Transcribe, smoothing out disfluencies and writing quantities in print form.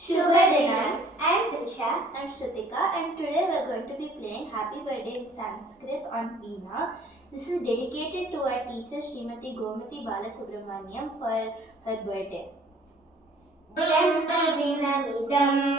Shubhadinam. I am Trisha. I am Shrutika, and today we are going to be playing Happy Birthday in Sanskrit on Veena. This is dedicated to our teacher Srimati Gomati Balasubramaniam for her birthday. Janmadinamidam